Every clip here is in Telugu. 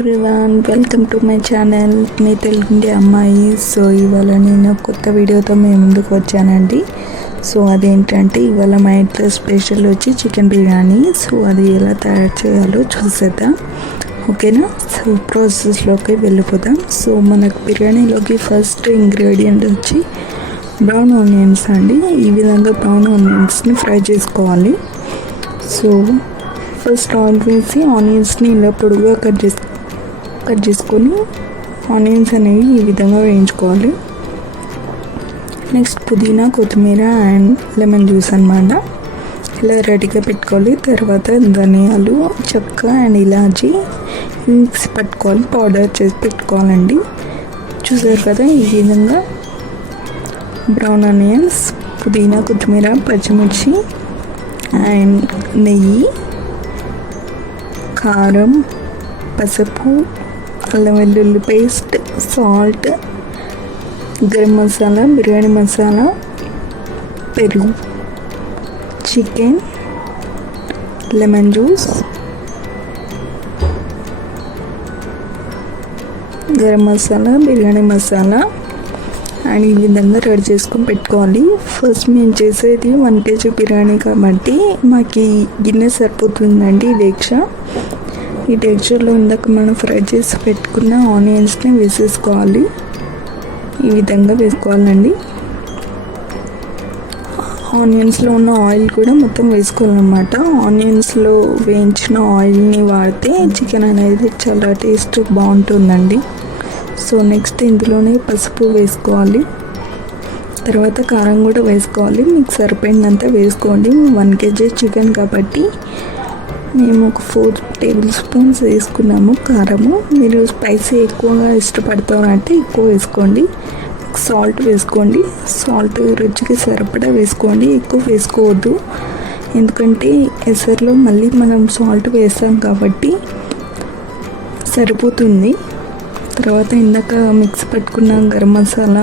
Everyone, welcome to my channel మీ తెలుగుండి అమ్మాయి. సో ఇవాళ నేను కొత్త వీడియోతో మేము ముందుకు వచ్చానండి. సో అదేంటంటే ఇవాళ మా ఇంట్లో స్పెషల్ వచ్చి చికెన్ బిర్యానీ. సో అది ఎలా తయారు చేయాలో చూసేద్దాం, ఓకేనా? సో ప్రాసెస్లోకి వెళ్ళిపోదాం. సో మనకు బిర్యానీలోకి ఫస్ట్ ఇంగ్రీడియంట్ వచ్చి బ్రౌన్ ఆనియన్స్ అండి. ఈ విధంగా బ్రౌన్ ఆనియన్స్ని ఫ్రై చేసుకోవాలి. సో ఫస్ట్ ఆయిల్ వేసి ఆనియన్స్ని ఇలా పొడుగుగా కట్ చేసుకొని ఆనియన్స్ అనేవి ఈ విధంగా వేయించుకోవాలి. నెక్స్ట్ పుదీనా, కొత్తిమీర అండ్ లెమన్ జ్యూస్ అన్నమాట ఇలా రెడీగా పెట్టుకోవాలి. తర్వాత ధనియాలు, చెక్క అండ్ ఇలాచి మిక్స్ పట్టుకోవాలి, పౌడర్ చేసి పెట్టుకోవాలండి. చూసారు కదా, ఈ విధంగా బ్రౌన్ ఆనియన్స్, పుదీనా, కొత్తిమీర, పచ్చిమిర్చి అండ్ నెయ్యి, కారం, పసుపు, అల్లం వెల్లుల్లి పేస్ట్, సాల్ట్, గరం మసాలా, బిర్యానీ మసాలా, పెరుగు, chicken, lemon juice, garam masala, biryani masala and ఈ విధంగా రెడీ చేసుకొని పెట్టుకోవాలి. ఫస్ట్ మేము చేసేది 1 kg బిర్యానీ కాబట్టి మాకు గిన్నె సరిపోతుందండి. ఈ డెక్షర్లో ఇందాక మనం ఫ్రై చేసి పెట్టుకున్న ఆనియన్స్ని వేసేసుకోవాలి. ఈ విధంగా వేసుకోవాలండి. ఆనియన్స్లో ఉన్న ఆయిల్ కూడా మొత్తం వేసుకోవాలన్నమాట. ఆనియన్స్లో వేయించిన ఆయిల్ని వాడితే చికెన్ అనేది చాలా టేస్ట్ బాగుంటుందండి. సో నెక్స్ట్ ఇందులోనే పసుపు వేసుకోవాలి. తర్వాత కారం కూడా వేసుకోవాలి. మీకు సరిపోయినంత వేసుకోండి. 1 kg చికెన్ కాబట్టి మేము ఒక 4 టేబుల్ స్పూన్స్ వేసుకున్నాము కారము. మీరు స్పైసీ ఎక్కువగా ఇష్టపడతారంటే ఎక్కువ వేసుకోండి. సాల్ట్ వేసుకోండి. సాల్ట్ రుచికి సరిపడా వేసుకోండి, ఎక్కువ వేసుకోవద్దు. ఎందుకంటే ఎసర్లో మళ్ళీ మనం సాల్ట్ వేస్తాం కాబట్టి సరిపోతుంది. తర్వాత ఇందాక మిక్స్ పెట్టుకున్న గరం మసాలా,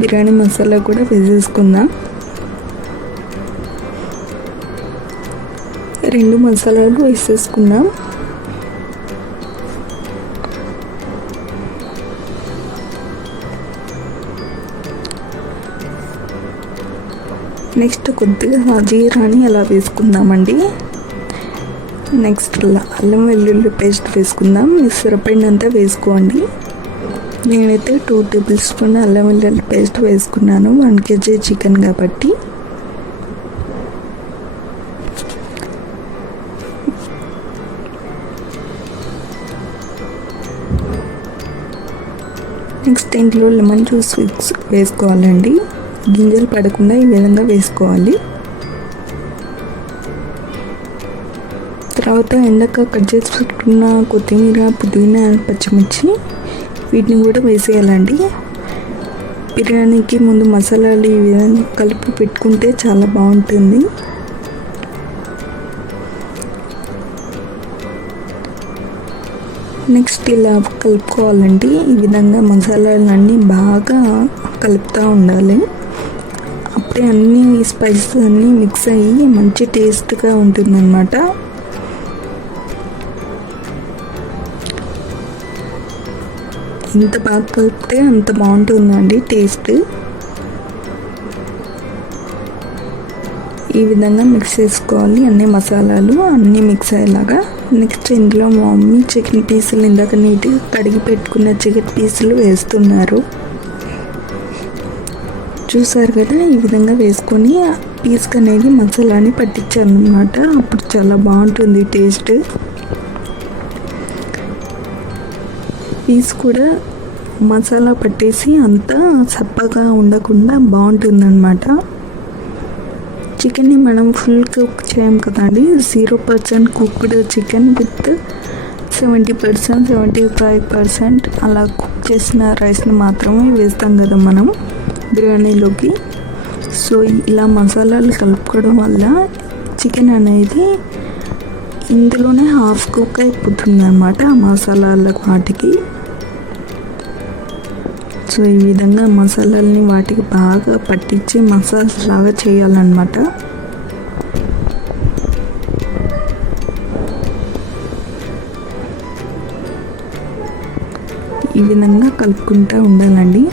బిర్యానీ మసాలా కూడా వేసేసుకుందాం. 2 మసాలాలు వేసేసుకుందాం. నెక్స్ట్ కొద్దిగా జీరాని అలా వేసుకుందామండి. నెక్స్ట్ అల్లం వెల్లుల్లి పేస్ట్ వేసుకుందాం. మీకు సరిపడినంత వేసుకోండి. నేనైతే 2 టేబుల్ స్పూన్ అల్లం వెల్లుల్లి పేస్ట్ వేసుకున్నాను 1 kg చికెన్ కాబట్టి. నెక్స్ట్ ఇంట్లో లెమన్ జ్యూస్ వేసుకోవాలండి. గింజలు పడకుండా ఈ విధంగా వేసుకోవాలి. తర్వాత ఎండక కట్ చేసి పెట్టుకున్న కొత్తిమీర, పుదీనా అండ్ పచ్చిమిర్చి వీటిని కూడా వేసేయాలండి. బిర్యానీకి ముందు మసాలాలు ఈ విధంగా కలిపి పెట్టుకుంటే చాలా బాగుంటుంది. నెక్స్ట్ ఇలా కలుపుకోవాలండి. ఈ విధంగా మసాలాలన్నీ బాగా కలుపుతూ ఉండాలి. అప్పుడే అన్ని స్పైసెస్ అన్నీ మిక్స్ అయ్యి మంచి టేస్ట్గా ఉంటుందన్నమాట. ఎంత బాగా కలిపితే అంత బాగుంటుందండి టేస్ట్. ఈ విధంగా మిక్స్ చేసుకోవాలి. అన్ని మసాలాలు అన్నీ మిక్స్ అయ్యేలాగా. నెక్స్ట్ ఇందులో మా మమ్మీ చికెన్ పీసులు, ఇందాక నీట్గా కడిగి పెట్టుకున్న చికెన్ పీసులు వేస్తున్నారు. చూసారు కదా, ఈ విధంగా వేసుకొని పీస్కి అనేది మసాలాని పట్టించాలన్నమాట. అప్పుడు చాలా బాగుంటుంది టేస్ట్. పీస్ కూడా మసాలా పట్టేసి అంతా చప్పగా ఉండకుండా బాగుంటుందన్నమాట. చికెన్ని మనం ఫుల్ కుక్ చేయం కదండి. 0% కుక్డ్ చికెన్ విత్ 70%, 75% అలా కుక్ చేసిన రైస్ని మాత్రమే వేస్తాం కదా మనం బిర్యానీలోకి. సో ఇలా మసాలాలు కలుపుకోవడం వల్ల చికెన్ అనేది ఇందులోనే హాఫ్ కుక్ అయిపోతుంది అన్నమాట ఆ మసాలాల వాటికి. సో ఈ విధంగా మసాలాలని వాటికి బాగా పట్టించి మసాలా లాగా చేయాలన్నమాట. ఈ విధంగా కలుపుకుంటూ ఉండాలండి.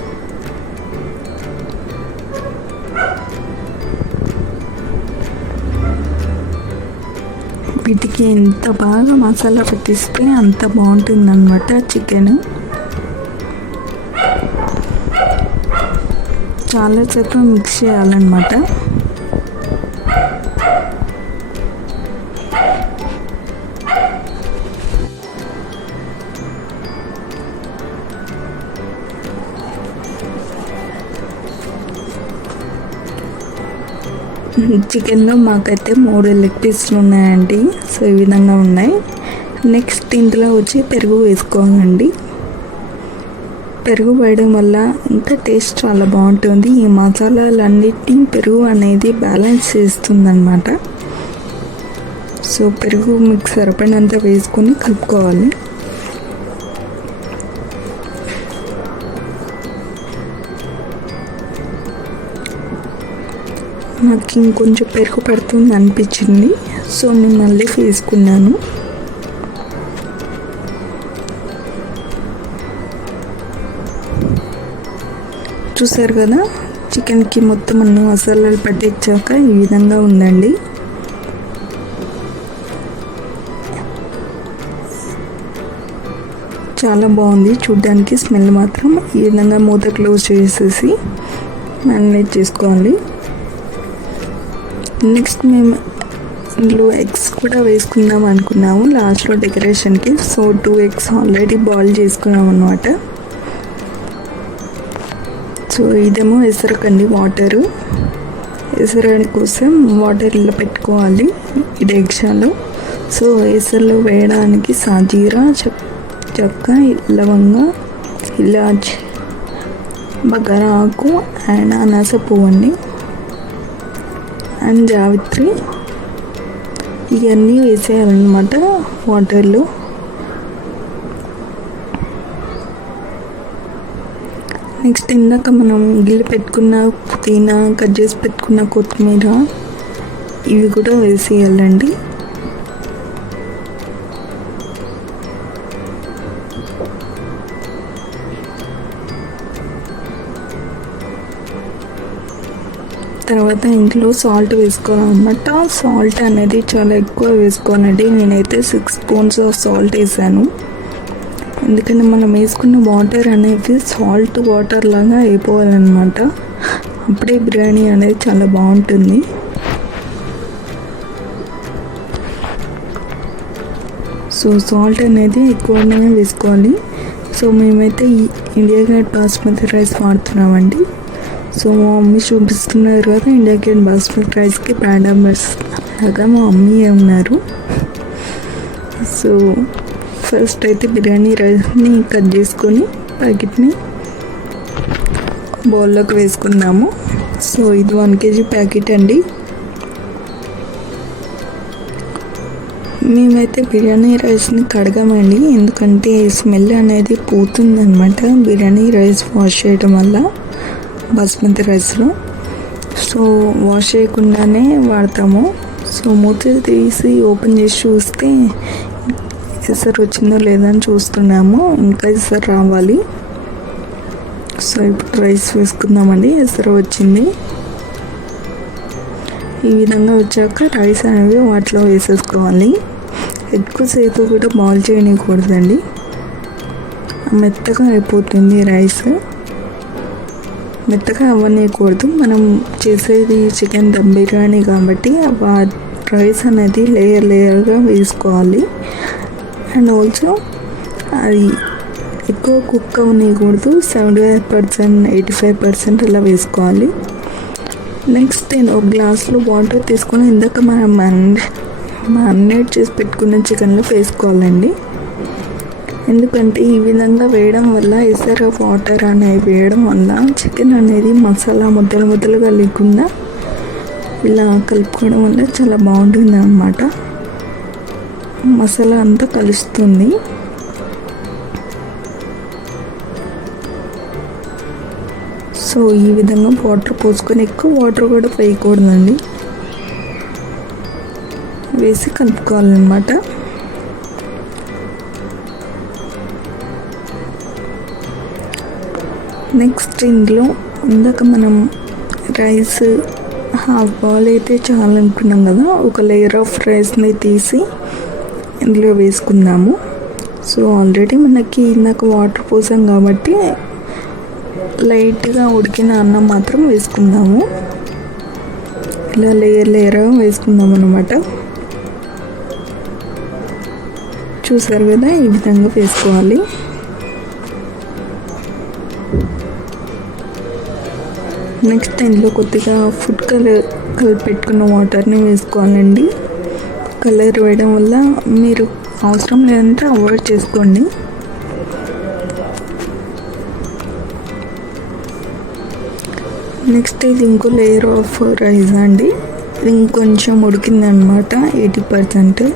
వీటికి ఎంత బాగా మసాలా పట్టిస్తే అంత బాగుంటుందన్నమాట చికెన్. చాలాసేపు మిక్స్ చేయాలన్నమాట. చికెన్లో మాకైతే 3 లెగ్ పీస్లు ఉన్నాయండి. సో ఈ విధంగా ఉన్నాయి. నెక్స్ట్ ఇందులో వచ్చి పెరుగు వేసుకోవాలండి. పెరుగు వేయడం వల్ల ఇంకా టేస్ట్ చాలా బాగుంటుంది. ఈ మసాలాలన్నిటినీ పెరుగు అనేది బ్యాలెన్స్ చేస్తుందన్నమాట. సో పెరుగు మీకు సరిపడినంత వేసుకొని కలుపుకోవాలి. నాకు ఇంకొంచెం పెరుగు పడుతుంది అనిపించింది. సో నేను మళ్ళీ వేసుకున్నాను. చూసారు కదా, చికెన్కి మొత్తం అన్ని మసాలాలు పట్టించాక ఈ విధంగా ఉందండి. చాలా బాగుంది చూడ్డానికి. స్మెల్ మాత్రం ఈ విధంగా మూత క్లోజ్ చేసేసి మ్యారినేట్ చేసుకోవాలి. నెక్స్ట్ మేము ఇందులో ఎగ్స్ కూడా వేసుకుందాం అనుకున్నాము లాస్ట్లో డెకరేషన్కి. సో 2 ఎగ్స్ ఆల్రెడీ బాయిల్ చేసుకున్నాం అన్నమాట. సో ఇదేమో ఎసరకండి, వాటరు. ఎసరని కోసం వాటర్ ఇలా పెట్టుకోవాలి ఈ డేక్షాలో. సో ఎసరులో వేయడానికి సాజీరా, చెక్క, లవంగ, ఇలాచి, బగారా ఆకు అండ్ అనాస పువ్వు అండి, అండ్ జావిత్రి. ఇవన్నీ వేసేయాలన్నమాట వాటర్లో. నెక్స్ట్ ఇందాక మనం గిల్లి పెట్టుకున్న పుదీనా, కట్ చేసి పెట్టుకున్న కొత్తిమీర ఇవి కూడా వేసేయాలండి. తర్వాత ఇంట్లో సాల్ట్ వేసుకోవాలన్నమాట. సాల్ట్ అనేది చాలా ఎక్కువ వేసుకోవాలండి. నేనైతే 6 స్పూన్స్ ఆఫ్ సాల్ట్ వేసాను. ఎందుకంటే మనం వేసుకున్న వాటర్ అనేది సాల్ట్ వాటర్ లాగా అయిపోవాలన్నమాట. అప్పుడే బిర్యానీ అనేది చాలా బాగుంటుంది. సో సాల్ట్ అనేది ఎక్కువగానే వేసుకోవాలి. సో మేమైతే ఈ ఇండియా గేట్ బాస్మతి రైస్ వాడుతున్నామండి. సో మా మమ్మీ చూపిస్తున్నారు కదా, ఇండియా గేట్ బాస్మతి రైస్కి బ్రాండ్ అంబాసిడర్ లాగా మా మమ్మీ ఉన్నారు. సో ఫస్ట్ అయితే బిర్యానీ రైస్ని కట్ చేసుకొని ప్యాకెట్ని బౌల్లోకి వేసుకుందాము. సో ఇది 1 kg ప్యాకెట్ అండి. మేమైతే బిర్యానీ రైస్ని కడగామండి, ఎందుకంటే స్మెల్ అనేది పోతుందన్నమాట బిర్యానీ రైస్ వాష్ చేయడం వల్ల బాస్మతి రైస్లో. సో వాష్ చేయకుండానే వాడతాము. సో మూత తీసి ఓపెన్ చేసి చూస్తే ఎసరు వచ్చిందో లేదని చూస్తున్నాము. ఇంకా ఎసరు రావాలి. సో ఇప్పుడు రైస్ వేసుకుందామండి. ఎసరు వచ్చింది. ఈ విధంగా వచ్చాక రైస్ అనేవి వాటిలో వేసేసుకోవాలి. ఎక్కువసేపు కూడా బాయిల్ చేయకూడదండి, మెత్తగా అయిపోతుంది రైస్. మెత్తగా అవ్వనేయకూడదు. మనం చేసేది చికెన్ దమ్ బిర్యానీ కాబట్టి రైస్ అనేది లేయర్గా వేసుకోవాలి. అండ్ ఆల్సో అది ఎక్కువ కుక్ అవ్వకూడదు. 75%, 85% అలా వేసుకోవాలి. నెక్స్ట్ నేను ఒక గ్లాస్లో వాటర్ తీసుకొని ఇందాక మనం మ్యారినేట్ చేసి పెట్టుకున్న చికెన్లో వేసుకోవాలండి. ఎందుకంటే ఈ విధంగా వేయడం వల్ల ఎసరు వాటర్ అనేవి వేయడం వల్ల చికెన్ అనేది మసాలా ముద్దలుగా లేకుండా ఇలా కలుపుకోవడం వల్ల చాలా బాగుంటుంది అన్నమాట. మసాలా అంతా కలుస్తుంది. సో ఈ విధంగా వాటర్ పోసుకొని, ఎక్కువ వాటర్ కూడా వేయకూడదండి, వేసి కలుపుకోవాలన్నమాట. నెక్స్ట్ ఇందులో ఇందాక మనం రైస్ హాఫ్ బాల్ అయితే చాలా అనుకున్నాం కదా, ఒక లేయర్ ఆఫ్ రైస్ని తీసి ఇందులో వేసుకుందాము. సో ఆల్రెడీ మనకి ఇందాక వాటర్ పోసాం కాబట్టి లైట్గా ఉడికిన అన్నం మాత్రం వేసుకుందాము. ఇలా లేయర్గా వేసుకుందాం అన్నమాట. చూసారు కదా, ఈ విధంగా వేసుకోవాలి. నెక్స్ట్ ఇందులో కొద్దిగా ఫుడ్ కలర్ కలిపెట్టుకున్న వాటర్ని వేసుకోవాలండి. కలర్ వేయడం వల్ల మీరు అవసరం లేదంటే అవాయిడ్ చేసుకోండి. నెక్స్ట్ ఇది ఇంకో లేయర్ ఆఫ్ రైస్ అండి. ఇది ఇంకొంచెం ఉడికిందనమాట, 80%.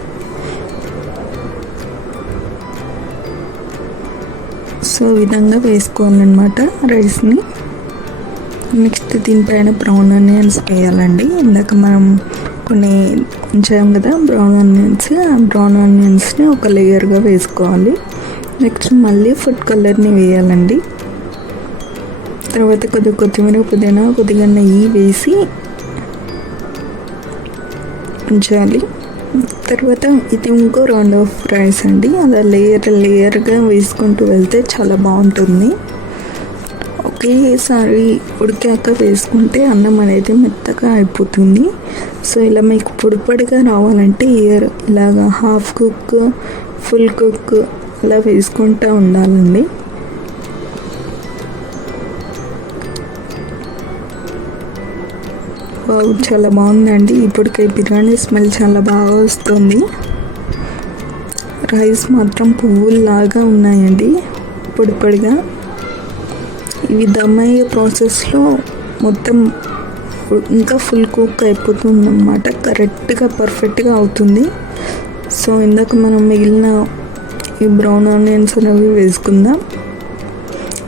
సో ఈ విధంగా వేసుకోవాలన్నమాట రైస్ని. నెక్స్ట్ దీనిపైన బ్రౌన్ ఆనియన్స్ వేయాలండి. ఇందాక మనం కొన్ని ఉంచాం కదా బ్రౌన్ ఆనియన్స్, ఆ బ్రౌన్ ఆనియన్స్ని ఒక లేయర్గా వేసుకోవాలి. నెక్స్ట్ మళ్ళీ ఫుడ్ కలర్ని వేయాలండి. తర్వాత కొద్దిగా కొత్తిమీర, పుదీనా, కొద్దిగా నెయ్యి వేసి ఉంచాలి. తర్వాత ఇది ఇంకో రౌండ్ ఆఫ్ రైస్ అండి. అలా లేయర్గా వేసుకుంటూ వెళ్తే చాలా బాగుంటుంది. ఒకేసారి ఉడికాక వేసుకుంటే అన్నం అనేది మెత్తగా అయిపోతుంది. సో ఇలా మీకు పొడిగా రావాలంటే ఇలాగా హాఫ్ కుక్, ఫుల్ కుక్ అలా వేసుకుంటూ ఉండాలండి. చాలా బాగుందండి. ఇప్పటికే బిర్యానీ స్మెల్ చాలా బాగా వస్తుంది. రైస్ మాత్రం పువ్వుల్లాగా ఉన్నాయండి, పొడిగా. ఇవి దమ్ అయ్యే ప్రాసెస్లో మొత్తం ఇంకా ఫుల్ కుక్ అయిపోతుంది అన్నమాట. కరెక్ట్గా పర్ఫెక్ట్గా అవుతుంది. సో ఇందాక మనం మిగిలిన ఈ బ్రౌన్ ఆనియన్స్ అనేవి వేసుకుందాం.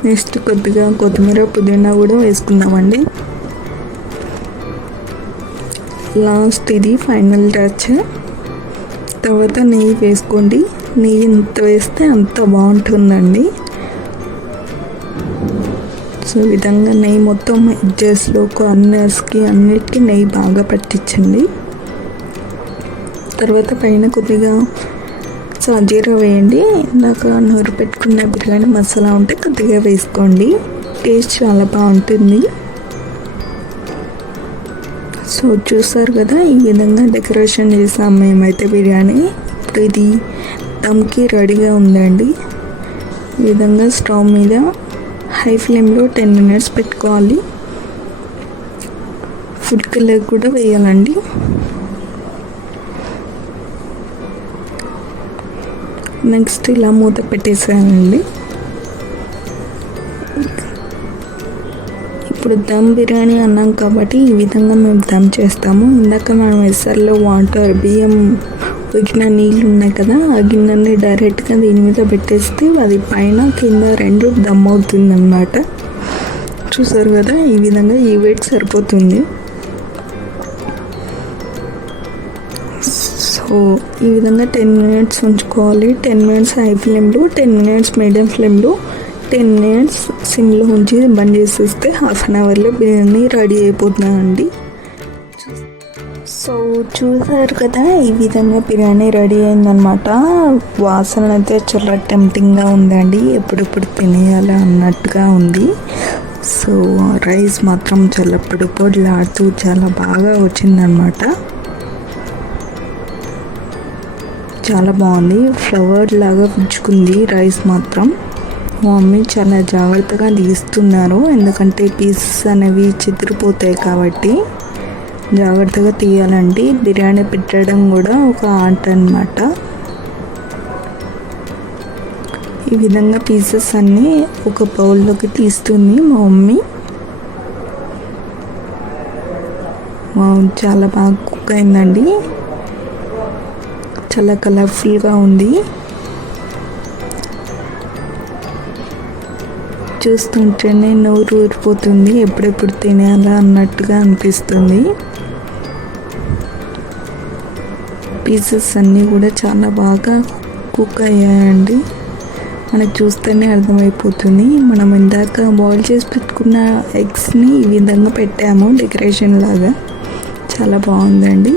నెక్స్ట్ కొద్దిగా కొత్తిమీర, పుదీనా కూడా వేసుకుందామండి. లాస్ట్ ఇది ఫైనల్ టచ్. తర్వాత నెయ్యి వేసుకోండి. నెయ్యి ఎంత వేస్తే అంత బాగుంటుందండి. సో ఈ విధంగా నెయ్యి మొత్తం ఎడ్జెస్లో, కార్నర్స్కి అన్నిటికీ నెయ్యి బాగా పట్టించండి. తర్వాత పైన కొద్దిగా సాజీరా వేయండి. ఇందాక నూరు పెట్టుకున్న బిర్యానీ మసాలా ఉంటే కొద్దిగా వేసుకోండి, టేస్ట్ చాలా బాగుంటుంది. సో చూసారు కదా, ఈ విధంగా డెకరేషన్ చేసాం మేమైతే బిర్యానీ. ఇప్పుడు ఇది దమ్కి రెడీగా ఉందండి. ఈ విధంగా స్టవ్ మీద హై ఫ్లేమ్లో 10 minutes పెట్టుకోవాలి. ఫుడ్ కలర్ కూడా వేయాలండి. నెక్స్ట్ ఇలా మూత పెట్టేసేయాలండి. ఇప్పుడు దమ్ బిర్యానీ అన్నాం కాబట్టి ఈ విధంగా మేము దమ్ చేస్తాము. ఇందాక మనం ఎసర్లో వాటర్, బియ్యం ఉడికిన నీళ్ళు ఉన్నాయి కదా, ఆ గిన్నెని డైరెక్ట్గా దీని మీద పెట్టేస్తే అది పైన కింద రెండు దమ్ అవుతుంది అన్నమాట. చూసారు కదా, ఈ విధంగా ఈ వెయిట్ సరిపోతుంది. సో ఈ విధంగా 10 minutes ఉంచుకోవాలి. 10 minutes హై ఫ్లేమ్లో, 10 minutes మీడియం ఫ్లేమ్లో, 10 minutes సిమ్లో ఉంచి బంద్ చేసేస్తే 1/2 hourలో బిర్యానీ రెడీ అయిపోతుందండి. సో చూసారు కదా, ఈ విధంగా బిర్యానీ రెడీ అయిందనమాట. వాసన అయితే చాలా టెంప్టింగ్గా ఉందండి, ఎప్పుడెప్పుడు తినేయాలి అన్నట్టుగా ఉంది. సో రైస్ మాత్రం చాలా పొడిలాడుతూ చాలా బాగా వచ్చిందనమాట. చాలా బాగుంది, ఫ్లవర్ లాగా పుచ్చుకుంది రైస్ మాత్రం. మా మమ్మీ చాలా జాగ్రత్తగా తీస్తున్నారు, ఎందుకంటే పీసెస్ అనేవి చితిరిపోతాయి కాబట్టి జాగ్రత్తగా తీయాలండి. బిర్యానీ పెట్టడం కూడా ఒక ఆర్ట్ అన్నమాట. ఈ విధంగా పీసెస్ అన్నీ ఒక బౌల్లోకి తీస్తుంది మా మమ్మీ. చాలా బాగా కుక్ అయిందండి, చాలా కలర్ఫుల్గా ఉంది. చూస్తుంటేనే నోరు ఊరిపోతుంది, ఎప్పుడెప్పుడు తినేయాలా అన్నట్టుగా అనిపిస్తుంది. పీసెస్ అన్నీ కూడా చాలా బాగా కుక్ అయ్యాయండి. మనకు చూస్తేనే అర్థమైపోతుంది. మనం ఇందాక బాయిల్ చేసి పెట్టుకున్న ఎగ్స్ని ఈ విధంగా పెట్టాము డెకరేషన్ లాగా, చాలా బాగుందండి.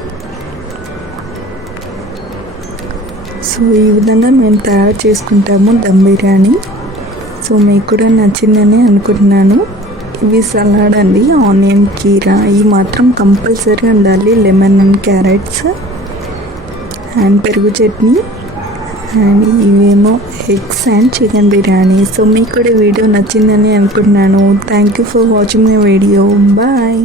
సో ఈ విధంగా మేము తయారు చేసుకుంటాము దమ్ బిర్యానీ. సో మీకు కూడా నచ్చిందని అనుకుంటున్నాను. ఇవి సలాడ్ అండి, ఆనియన్ కీరా ఇవి మాత్రం కంపల్సరీ ఉండాలి, లెమన్ అండ్ క్యారెట్స్ అండ్ పెరుగు చట్నీ అండ్ ఇవేమో eggs and chicken biryani. So మీకు కూడా వీడియో నచ్చిందని అనుకుంటున్నాను. Thank you for watching my video. Bye.